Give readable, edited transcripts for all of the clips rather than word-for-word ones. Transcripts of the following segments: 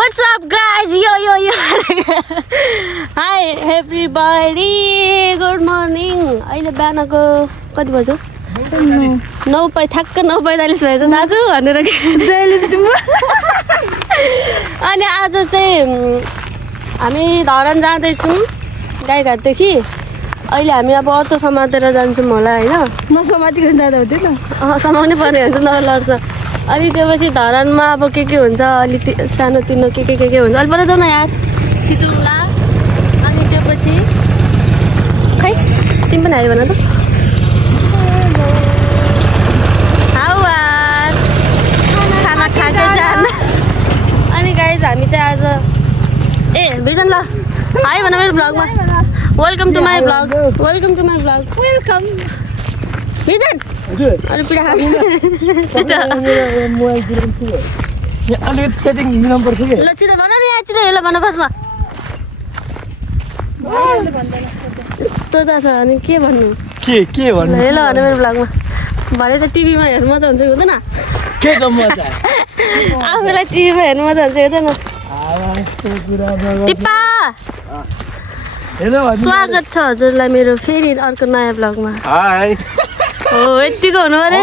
What's up guys? Yo. Hi everybody. Good morning. अहिले बिहानको कति बज्यो? 9:45 भएछ दाजु भनेर अनि आज चाहिँ हामी धरान जाँदैछौँ गाईघाटदेखि। अहिले हामी अब अटो समातेर जान्छौँ होला होइन। नसमातिकन जाँदा हुँदैन समाउनै पर्ने हुन्छ नलर्छ। अनि त्यसपछि धरानमा अब के हुन्छ अलिक सानोतिनो के हुन्छ अलि पर जाउँ न यार खिचौँला। अनि त्यसपछि खै तिमी पनि आयो भन त। खाना खाँदै जान। अनि गाइज हामी चाहिँ आज भिजन ल हाई भन मेरो भ्लगमा। Welcome to my vlog. Welcome भिजन अनि पिडा खान्छ अलिकति सेटिङ नम्बर थियो ल छिटो भन नि यहाँ छिटो हेल भन फर्स्टमा यस्तो त छ अनि के भन्नु के भन्नु हेल भन मेरो भ्लगमा भने त टिभीमा हेर्नु मजा हुन्छ हुँदैन के मजा आफूलाई टिभीमा हेर्नु मजा हुन्छ हुँदैन टिप्पा स्वागत छ हजुरलाई मेरो फेरि अर्को नयाँ भ्लगमा। हाई हो यतिको हुनु पऱ्यो नि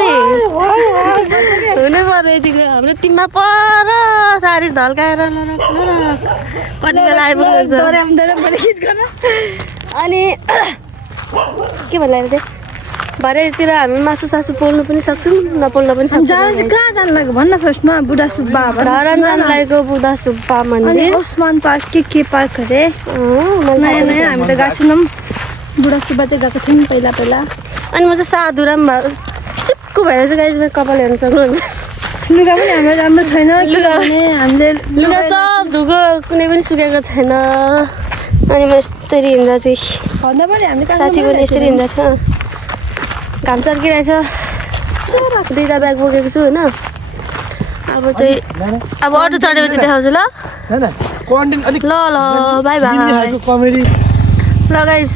हुनै पऱ्यो यतिको। हाम्रो टिममा पर सारी ढल्काएर कति बेला आइपुग्नुहुन्छ अनि के भन्नु थियो भरेतिर हामी मासु सासु पोल्नु पनि सक्छौँ नपोल्न पनि सक्छौँ। कहाँ जानु लाग्यो भन्न फर्स्टमा बुढा सुब्बा धरान जानु लागेको बुढा सुब्बा मन्दिर ओस्मान पार्क के पार्क अरे नयाँ हामी त गएको छैनौँ। बुढा सुब्बा चाहिँ गएको थियौँ पहिला अनि म चाहिँ साधुराम चिप्को भएर चाहिँ गाइस मेरो कपाल हेर्नु सक्नुहुन्छ। लुगा पनि हाम्रो राम्रो छैन हामीले लुगा सब धुको कुनै पनि सुकेको छैन। अनि म यस्तरी हिँड्दा चाहिँ भन्दा पनि हामी साथी पनि यसरी हिँड्दा थियो घाम चर्किरहेछ। दुईवटा ब्याग बोकेको छु होइन। अब चाहिँ अब अटो चढेपछि देखाउँछु ल ल बाई बाई ल गाइस।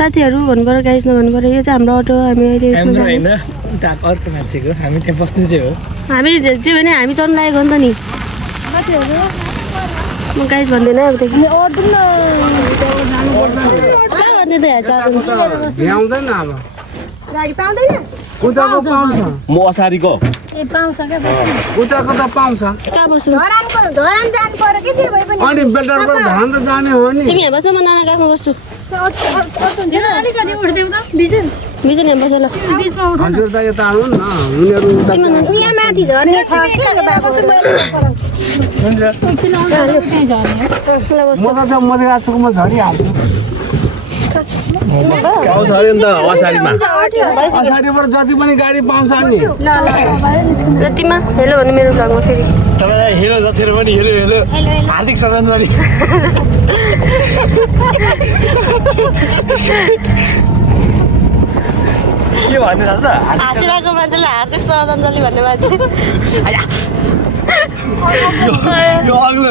साथीहरू भन्नु पऱ्यो गाइस नभन्नु पऱ्यो। यो चाहिँ हाम्रो अटो हामी अहिले यसमा अर्को मान्छेको हामी त्यहाँ बस्नु चाहिँ हो। हामी जे भने हामी चढ्नु लागेको हो नि त नि म गाइस भन्दिनँ है अबदेखि म असारीको उताको त पाउँछ कहाँ बस्नु अनि बेलटरबाट धरान त जाने हो नि। तिमी यहाँ बस्छ म नाना गाफमा बस्छु। बिजन यहाँ बस ल हजुर त यता आउनु न उनीहरू उता म त मधेराछुकोमा झरिहाल्छु। पाउँछ अरे नि त असारीमा असारीबाट जति पनि गाडी पाउँछ नि। जतिमा हेलो भने मेरो भ्लगमा फेरि तपाईँलाई हेलो जतिर पनि हेलो हार्दिक श्रद्धाञ्जली। के भन्ने थाहा छ हाँसिरहेको मान्छेलाई हार्दिक श्रद्धाञ्जली भन्ने मान्छे यो अग्लो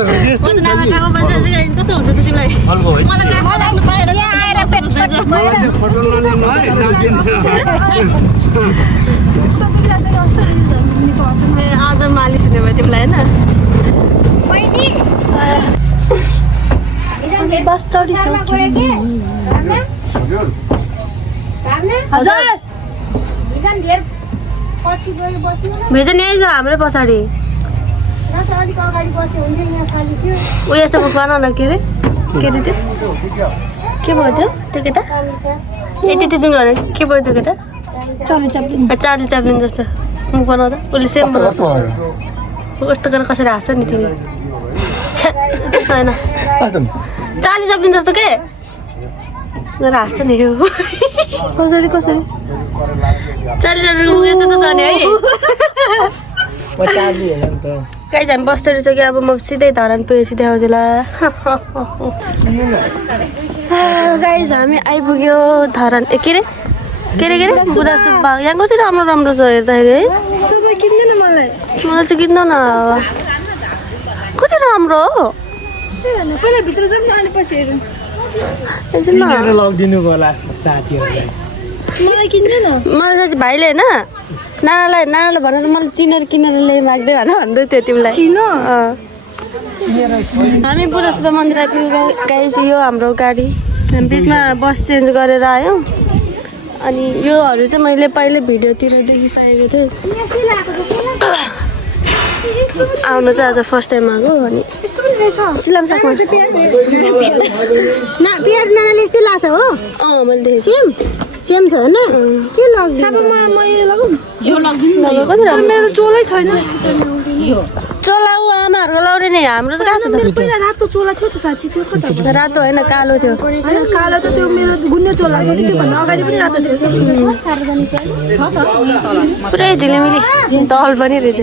कस्तो हुन्छ तिमीलाई मलाई चाहिँ फोटो नलिनु है आज मालिस हुने भयो तिमीलाई होइन बस चढिसक्यो हजुर भेजन यहीँ छ हाम्रै पछाडि उयोसम्म बना न के अरे त्यो के भयो त्यो केटा यति जाउँ अरे के भयो त्यो केटा चार्ली च्याप्लिन जस्तो मुख बनाउँदा उसले सेम बनाउँछ कस्तो गरेर कसरी हाँस्छ नि तिमी त्यस्तो होइन चार्ली च्याप्लिन जस्तो के गरेर हाँस्छ नि कसरी चार्ली च्याप्लिन मुख यस्तो त छ नि है। गाइस हामी बस्दै रहेछ अब म सिधै धरान पुगेपछि देखाउँछु ल। गाइस हामी आइपुग्यो धरान के अरे बुढा सुब्बा। यहाँ कसरी राम्रो छ हेर्दाखेरि है। मलाई चाहिँ किन्दैन न कति राम्रो हो पहिला भित्र जाउँ न अनि पछि हेरौँ लगिदिनु होला साथीहरूलाई मलाई किन्दैन मलाई चाहिँ भाइले होइन नानालाई भनेर मैले चिनेर किनेर ल्याइ माग्दै भन्दै थियो तिमीलाई चिनो हामी बुढासुब्बा मन्दिर आइपुग्यो गाइस। यो हाम्रो गाडी हामी बिचमा बस चेन्ज गरेर आयौँ। अनि योहरू चाहिँ मैले पहिल्यै भिडियोतिर देखिसकेको थिएँ। आउनु चाहिँ आज फर्स्ट टाइम आएको। अनि सिलाम सागमा प्यार नानाले यस्तै लाग्छ हो। मैले देखेँ। सेम छ होइन के लाग्छ मैले लगाउँ यो लाग्दिनँ कति राम्रो मेरो चोलै छैन चोलाउ आमाहरूको लाउने नि हाम्रो चाहिँ कहाँ छ त पहिला रातो चोला थियो त साँच्ची त्यो कता रातो होइन कालो थियो होइन कालो त त्यो मेरो गुन्ने चोला थियो त्योभन्दा अगाडि पनि रातो थियो पुरै झिलिमिली दल पनि रहेछ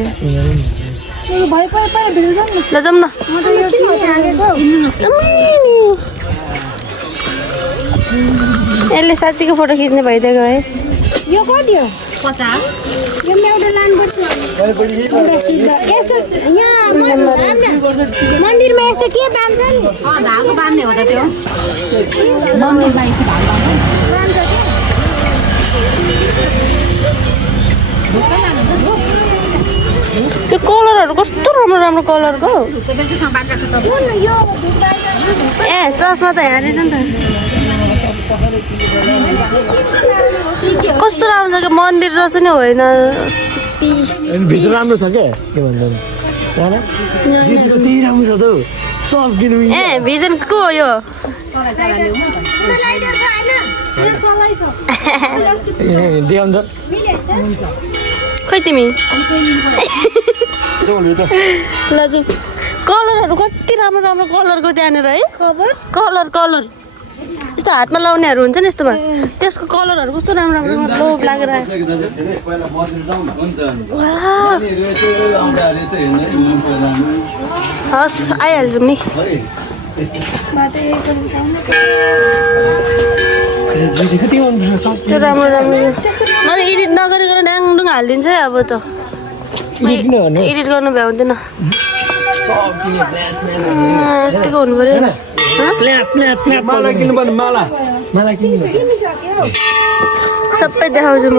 भयो पहिला भिडियो जाऊँ न ल जाऊँ न म त यो किन हालेको यसले साँच्चीको फोटो खिच्ने भइदिएको है यो कति हो 50 यो एउटा लानुपर्छ यस्तो यहाँ मन्दिरमा यस्तो के बान्छ नि धागो बान्ने हो त त्यो मन्दिरमा यस्तो धागो बान्छ त्यो कलरहरू कस्तो राम्रो राम्रो कलरको ए चस्मा त यहाँ रहेछ नि त कस्तो राम्रो छ कि मन्दिर जस्तो नि होइन पिस भित्र राम्रो छ क्या के भन्दा त्यही राम्रो छ त सब किनौँ ए भिजन को हो यो देखाउनु त खै तिमी ल जाउँ कलरहरू कति राम्रो राम्रो कलरको त्यहाँनिर है कलर कलर यस्तो हातमा लाउनेहरू हुन्छ नि यस्तोमा त्यसको कलरहरू कस्तो राम्रो राम्रो लोभ लागेर हस् आइहाल्छौँ नि त्यो राम्रो राम्रो मैले एडिट नगरिकन ड्याङडुङ हालिदिन्छ है अब त एडिट गर्नु भ्याउँदैन यतिको हुनु पऱ्यो माला किन्नुपर्ने माला सबै देखाउँछु म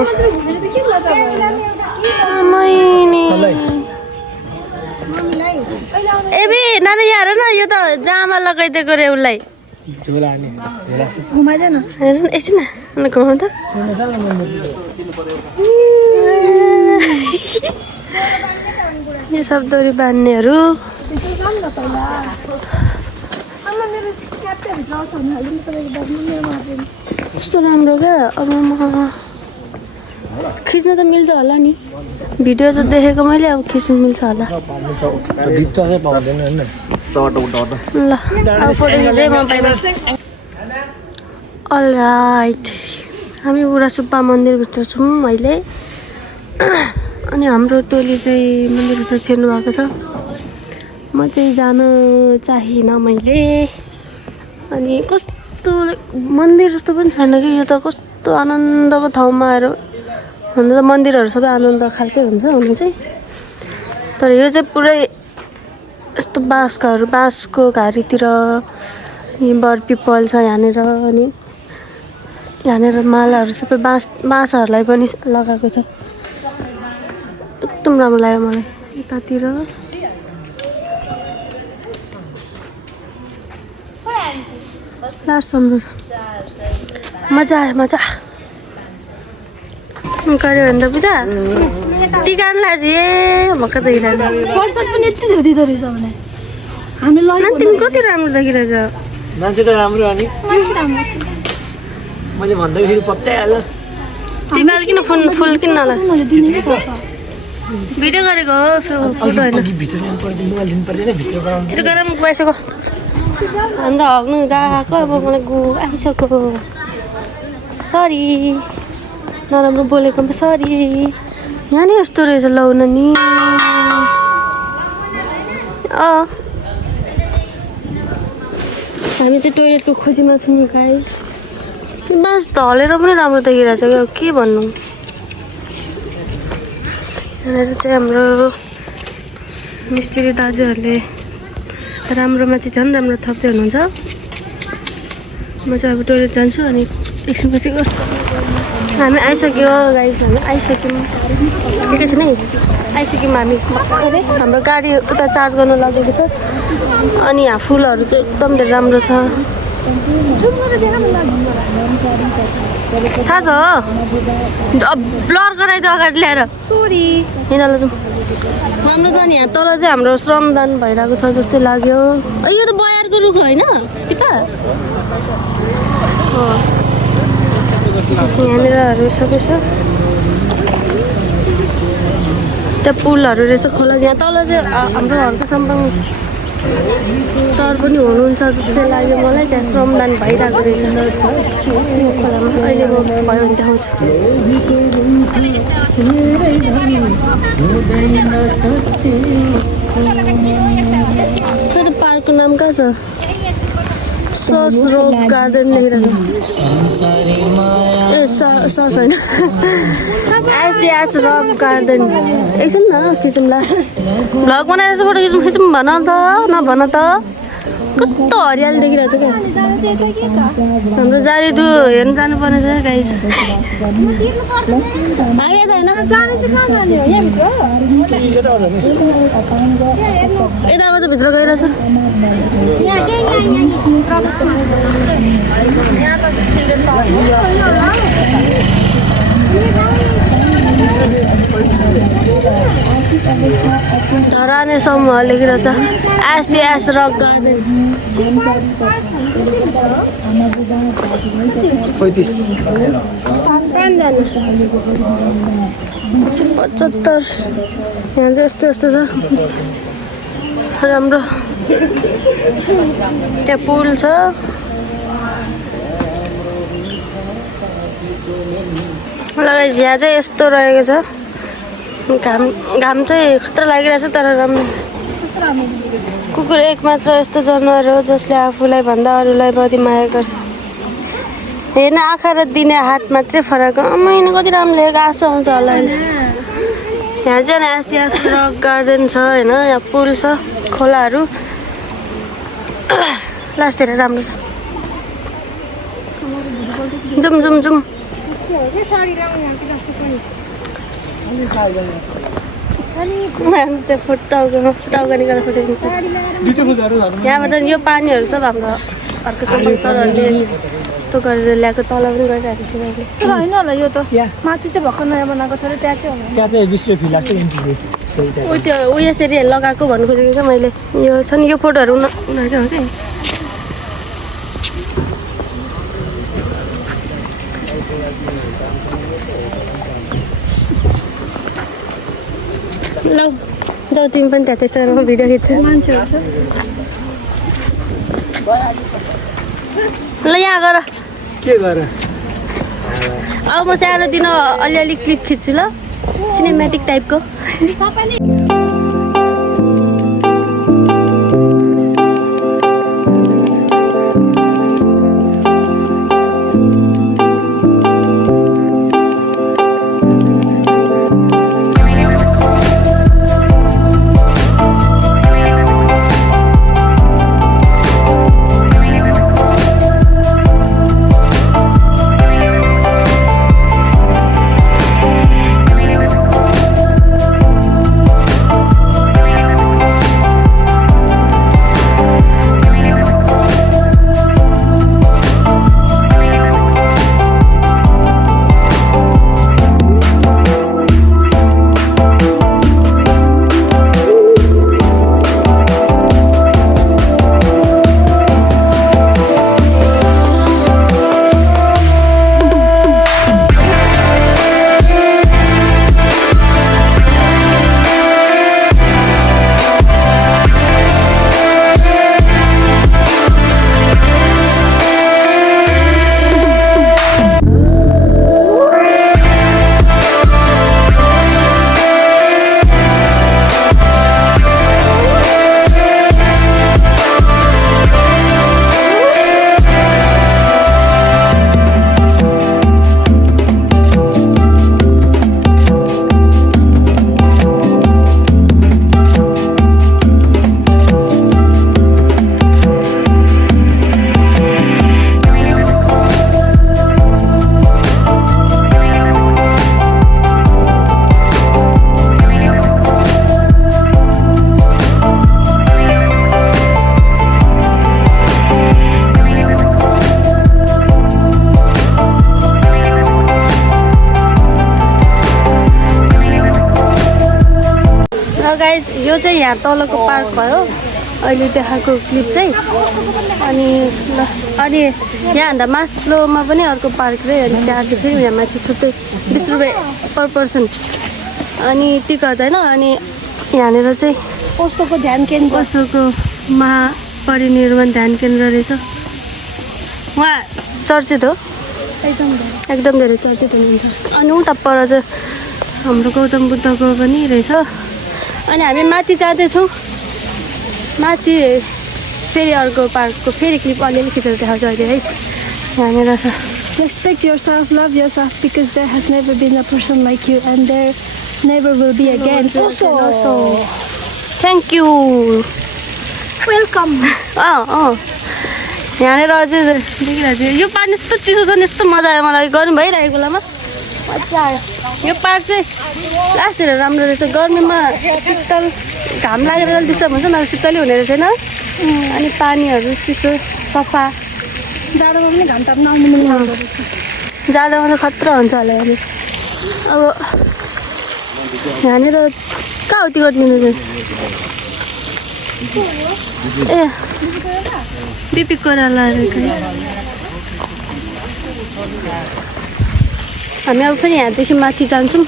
ए बे नाना यहाँ हेर न यो त जामा लगाइदिएको रे उसलाई घुमाइदेन हेर न एकछिन न घुमाउ त यो सब डोरी बान्नेहरू कस्तो राम्रो क्या अब म खिच्न त मिल्छ होला नि भिडियो त देखेको मैले अब खिच्नु मिल्छ होला ल अब फोटो खिचेँ म अलराइट हामी बुढासुब्बा मन्दिरभित्र छौँ अहिले अनि हाम्रो टोली चाहिँ मन्दिरभित्र छिर्नु भएको छ म चाहिँ जान चाहिनँ मैले अनि कस्तो मन्दिर जस्तो पनि छैन कि यो त कस्तो आनन्दको ठाउँमा आएर हुन त मन्दिरहरू सबै आनन्द खालकै हुन्छ हुनु चाहिँ तर यो चाहिँ पुरै यस्तो बाँसको घारीतिर बर पिपल छ यहाँनिर अनि यहाँनिर मालाहरू सबै बाँसहरूलाई पनि लगाएको छ एकदम राम्रो लाग्यो मलाई यतातिर राम्रो छ मजा आयो मजा गऱ्यो भने त पूजा टिका लाजे भर्खर देखिरहेछ प्रसाद पनि यति धेरै दिँदो रहेछ भने हामीले तिमी कति राम्रो देखिरहेछ मान्छे त राम्रो अनि मैले भन्दाखेरि पत्याइहाल्यो तिमीहरू किन फुल किन नला भिडियो गरेको हो फोटो होइन भित्र ल्याउनु पर्दैन मोबाइल दिनु पर्दैन भित्र गराउनु छिटो गरेर म गइसक्यो अन्त हग्नु गएको अब मलाई आइसक्यो सरी नराम्रो बोलेको सरी यहाँ नि यस्तो रहेछ लाउन नि हामी चाहिँ टोइलेटको खोजीमा छौँ गाइस बाँस ढलेर पनि राम्रो देखिरहेछ क्या के भन्नु यहाँनिर चाहिँ हाम्रो मिस्त्री दाजुहरूले राम्रोमाथि झन् राम्रो थप्दै हुनुहुन्छ म चाहिँ अब टोइलेट जान्छु अनि एकछिनपछि हामी आइसक्यो गाइस हामी आइसक्यौँ एकैछिन है आइसक्यौँ हामी भर्खरै हाम्रो गाडी उता चार्ज गर्नु लागेको छ अनि यहाँ फुलहरू चाहिँ एकदम धेरै राम्रो छ थाहा छ ब्लर गराइदियो अगाडि ल्याएर सरी यिनीहरूलाई जाउँ राम्रो छ नि यहाँ तल चाहिँ हाम्रो श्रमदान भइरहेको छ जस्तै लाग्यो यो त बयरको रुख होइन टिपा यहाँनिरहरू सबै छ त्यहाँ पुलहरू रहेछ खोला यहाँ तल चाहिँ हाम्रो घरको सम्पङ सर पनि हुनुहुन्छ जस्तै लाग्यो मलाई त्यहाँ श्रमदान भइरहेको रहेछ यो खोलामा अहिले म भयो भने देखाउँछु पार्कको नाम कहाँ छ सस रोक गार्डन लेखिरहेको ए सस होइन एसडिएस रक गार्डन एकछिन न खिचौँला भ्लग बनाएर चाहिँ फोटो खिचौँ भन त नभन त कस्तो हरियाली देखिरहेको छ क्या हाम्रो जारीदु हेर्नु जानुपर्ने छ गाइस हामी त होइन जाने चाहिँ कहाँ जाने हो यताबाट भित्र गइरहेछ धराने समूह लेखिरहेछ एसडिएस रक गार्डन 35 75 यहाँ चाहिँ यस्तो यस्तो छ राम्रो त्यहाँ पुल छ लगाइस यहाँ चाहिँ यस्तो रहेको छ घाम चाहिँ खतरा लागिरहेछ तर राम्रो कुकुर एक मात्र यस्तो जनावर हो जसले आफूलाई भन्दा अरूलाई बढी माया गर्छ हेर्न आँखा र दिने हात मात्रै फरक मैले कति राम्रो लेखेको आँसु आउँछ होला अहिले यहाँ चाहिँ एसडिएस रक गार्डन छ होइन यहाँ पुल छ खोलाहरू लास्टतिर राम्रो छ जाउँ जाउँ जाउँ त्यो टाउका निकालेर फोटो खिच्छ यहाँबाट यो पानीहरू सब हाम्रो अर्को सबै सरहरूले यस्तो गरेर ल्याएको तल पनि गरिरहेको छ मैले तर होइन होला यो त माथि चाहिँ भर्खर नयाँ बनाएको छ र त्यहाँ चाहिँ होला त्यहाँ चाहिँ 20 रुपियाँ लाग्छ इन्ट्री त्यो यसरी लगाएको भन्नु खोजेको क्या मैले यो छ नि यो फोटोहरू उनीहरूकै हो कि ल जाऊ तिमी पनि त्यहाँ त्यस्तो गरेर म भिडियो खिच्छु मान्छेहरू छ ल यहाँ गर के गर अब म सानो दिन अलिअलि क्लिप खिच्छु ल सिनेमेटिक टाइपको गाइस यो चाहिँ यहाँ तलको पार्क भयो अहिले देखाएको क्लिप चाहिँ अनि यहाँभन्दा माथिल्लोमा पनि अर्को पार्क रे अनि त्यहाँ चाहिँ फेरि यहाँ माथि छुट्टै 20 रुपियाँ पर पर्सन अनि टिकट होइन अनि यहाँनिर चाहिँ ओसोको ध्यान केन्द्र ओसोको महापरिनिर्वाण ध्यान केन्द्र रहेछ उहाँ चर्चित हो एकदम धेरै चर्चित हुनुहुन्छ अनि उता पर चाहिँ हाम्रो गौतम बुद्धको पनि रहेछ अनि हामी माथि जाँदैछौँ माथि फेरि अर्को पार्कको फेरि क्लिप अलिअलि खिचेर देखाउँछ अहिले है यहाँनिर छ Respect yourself, love yourself because there has never been a person like you and there never will be again. Also, thank you. Welcome. यहाँनिर अझै देखिरहेको थियो यो पानी यस्तो चिसो छ नि यस्तो मजा आयो मलाई गर्मी भइरहेको बेलामा मजा आयो यो पार्क चाहिँ लास्टतिर राम्रो रहेछ गर्मीमा शीतल घाम लागेर अलिक डिस्टर्ब हुन्छ नभए शीतलै हुने रहेछ होइन अनि पानीहरू चिसो सफा जाडोमा पनि घाम ताप्न आउनु मन लाग्छ जाडोमा त खतरा हुन्छ होला अहिले अब यहाँनिर कहाँ हो टिकट लिनु चाहिँ ए बिपी कोइराला हामी अब फेरि यहाँदेखि माथि जान्छौँ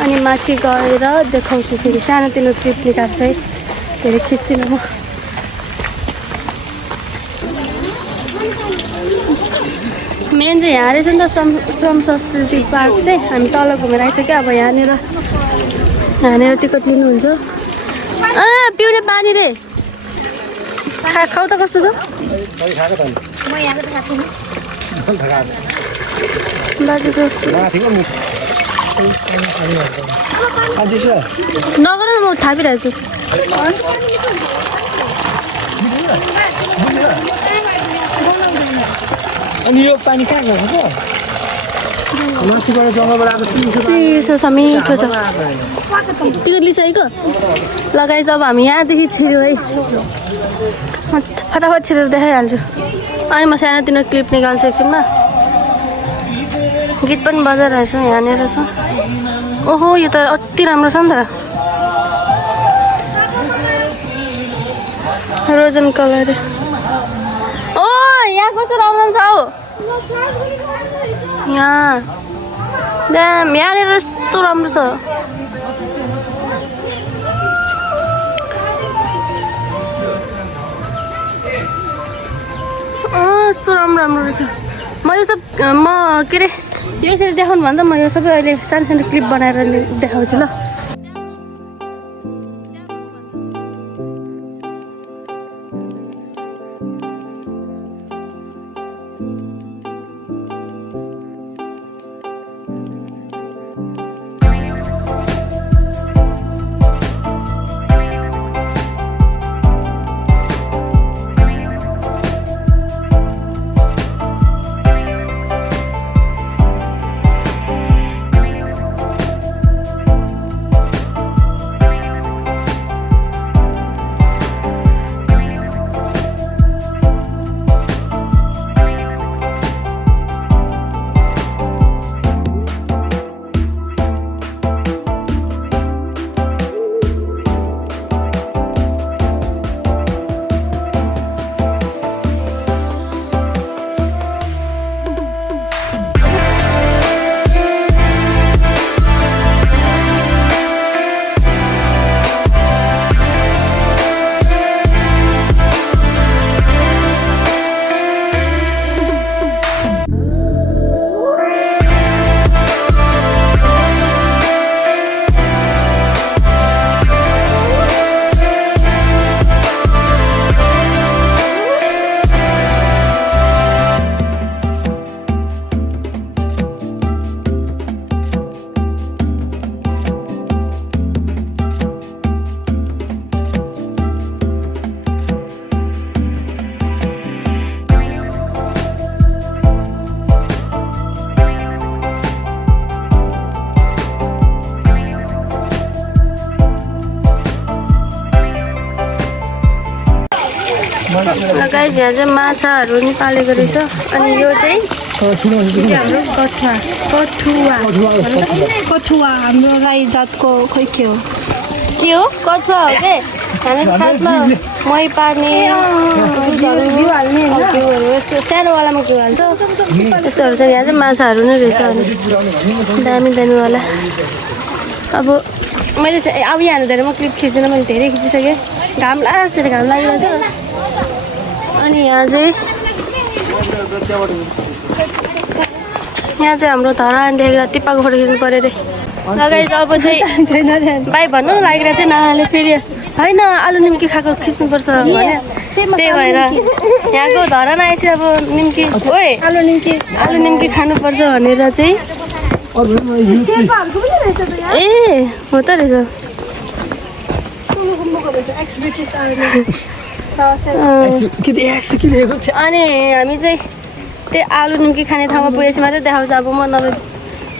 अनि माथि गएर देखाउँछु फेरि सानोतिनो ट्रिप निकाल्छु है धेरै खिच्दिनँ म मेन चाहिँ यहाँ रहेछ नि त श्रम संस्कृति पार्क चाहिँ हामी तल घुमेर आइसक्यो अब यहाँनिर टिकट लिनुहुन्छ पिउने पानी रे खाउ त कस्तो छ नगर म थापिरहेको छु अनि यो पानी कहाँ गएको छ माथिबाट जङ्गलबाट आएको चिसो छ मिठो छ टिकट लिइसकेको लगाइछ अब हामी यहाँदेखि छिर्यो है फटाफट छिरेर देखाइहाल्छु अनि म सानोतिनो क्लिप निकाल्छु एकछिनमा गीत पनि बजाइरहेछ यहाँनिर छ ओहो यो त अति राम्रो छ नि त रोजन कलर ओ यहाँ कस्तो राम्रो छ हौ यहाँ यहाँनिर यस्तो राम्रो छ यस्तो राम्रो राम्रो रहेछ म यो सब के अरे यो यसरी देखाउनु भन्दा म यो सबै अहिले सानो सानो क्लिप बनाएर देखाउँछु ल गाइस यहाँ चाहिँ माछाहरू नि पालेको रहेछ अनि यो चाहिँ हाम्रो कठुवा कठुवा हाम्रो राई जातको खोइ के हो के हो कछुवा हो के हामी खासमा मही पार्ने घिउ हाल्ने यस्तो सानोवालामा घिउ हाल्छ यस्तोहरू चाहिँ यहाँ चाहिँ माछाहरू नै रहेछ अनि दामी दामीवाला अब मैले चाहिँ अब यहाँ धेरै म क्लिप खिच्दैन मैले धेरै खिचिसकेँ घाम लास्तिर घाम लागिरहेछ अनि यहाँ चाहिँ हाम्रो धरान देखेर टिप्पाको फोटो खिच्नु पऱ्यो अरे अगाडि त अब चाहिँ भाइ भन्नु लागिरहेको थियो नानाले फेरि होइन आलु निम्की खाएको खिच्नुपर्छ भने त्यही भएर यहाँको धरान आएपछि अब निम्की ओए आलु निम्की खानुपर्छ भनेर चाहिँ ए हो त रहेछ अनि हामी चाहिँ त्यही आलु निम्की खाने ठाउँमा पुगेपछि मात्रै देखाउँछ अब म नभए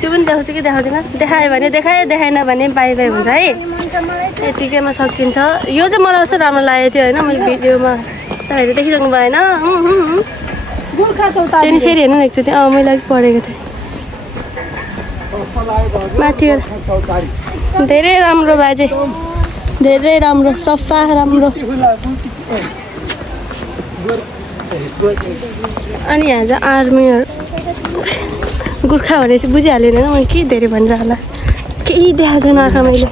त्यो पनि देखाउँछु कि देखाउँदिनँ देखायो भने देखाएँ देखाएन भने बाई बाई हुन्छ है यतिकैमा सकिन्छ यो चाहिँ मलाई कस्तो राम्रो लागेको थियो होइन मैले भिडियोमा तपाईँहरूले देखिसक्नु भएन त्यहाँदेखि फेरि हेर्नु एकचोटि मैले अघि पढेको थिएँ माथि धेरै राम्रो बाजे धेरै राम्रो सफा राम्रो अनि यहाँ चाहिँ आर्मीहरू गोर्खा भनेपछि बुझिहालेन होइन मैले के धेरै भनेर होला केही देखाएको छैन आँखा मैले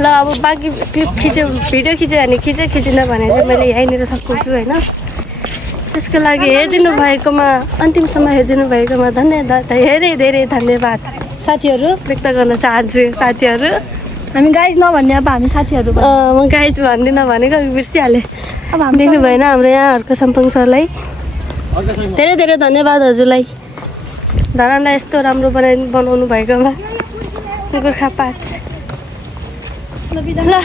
ल अब बाँकी क्लिप खिच्यो भिडियो खिच्यो भने खिचिनँ भने चाहिँ मैले यहीँनिर सक्छु होइन त्यसको लागि हेरिदिनु भएकोमा अन्तिमसम्म हेरिदिनु भएकोमा धन्यवाद धेरै धेरै धन्यवाद साथीहरू व्यक्त गर्न चाहन्छु साथीहरू हामी गाइज नभन्ने अब हामी साथीहरू म गाइज भन्दिनँ भनेको बिर्सिहालेँ अब हामी देख्नु भएन हाम्रो यहाँहरूको सम्पङ सरलाई धेरै धेरै धन्यवाद हजुरलाई धरानलाई यस्तो राम्रो बनाउनु भएकोमा गोर्खापात ल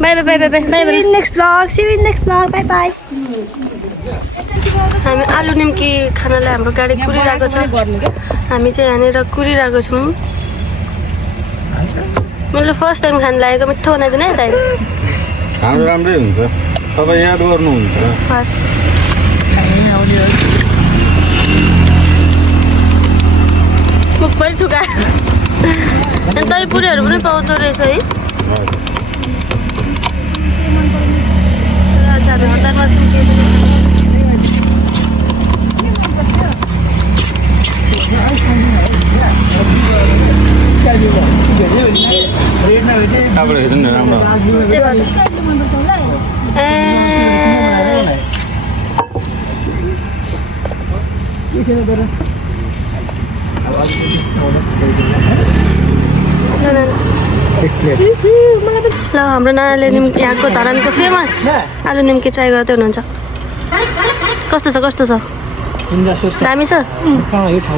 by bye bye bye bye by next blog by by हामी आलु निम्की खानालाई हाम्रो गाडी कुरिरहेको छ हामी चाहिँ यहाँनिर कुरिरहेको छौँ मैले फर्स्ट टाइम खानु लागेको मिठो बनाइदिनु है दाइ हाम्रो राम्रै हुन्छ तपाईँ याद गर्नुहुन्छ हस् मुखभरि ठुका अनि तै पुरीहरू पनि पाउँदो रहेछ है हतारमा तपाईँले खिच्नु नि राम्रो ल हाम्रो नानाले यहाँको धरानको फेमस आलु निम्की ट्राई गर्दै हुनुहुन्छ कस्तो छ दामी छ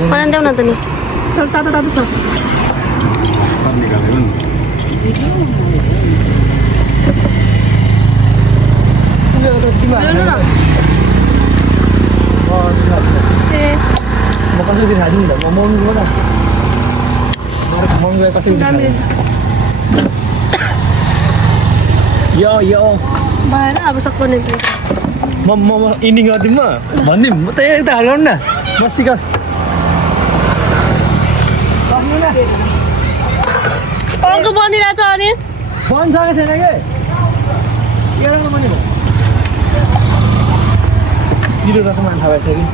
मलाई देऊ न त नि तातो छ म कसरी खाइदिनु त म मम्मीको न मम्मीलाई कसरी यो भएन अब सक्नु म इन्डिङ गरिदिउँ म भनिदिउँ म त यता हाल्नु न म सिकाउँछु अर्को बनिरहेछ अनि बनिसकेको छैन कि एउटा बन्यो जिरो रसम थाहा भइसक्यो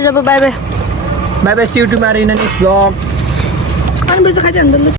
जब bye bye bye bye see you tomorrow in next blog अनि खाइदिनु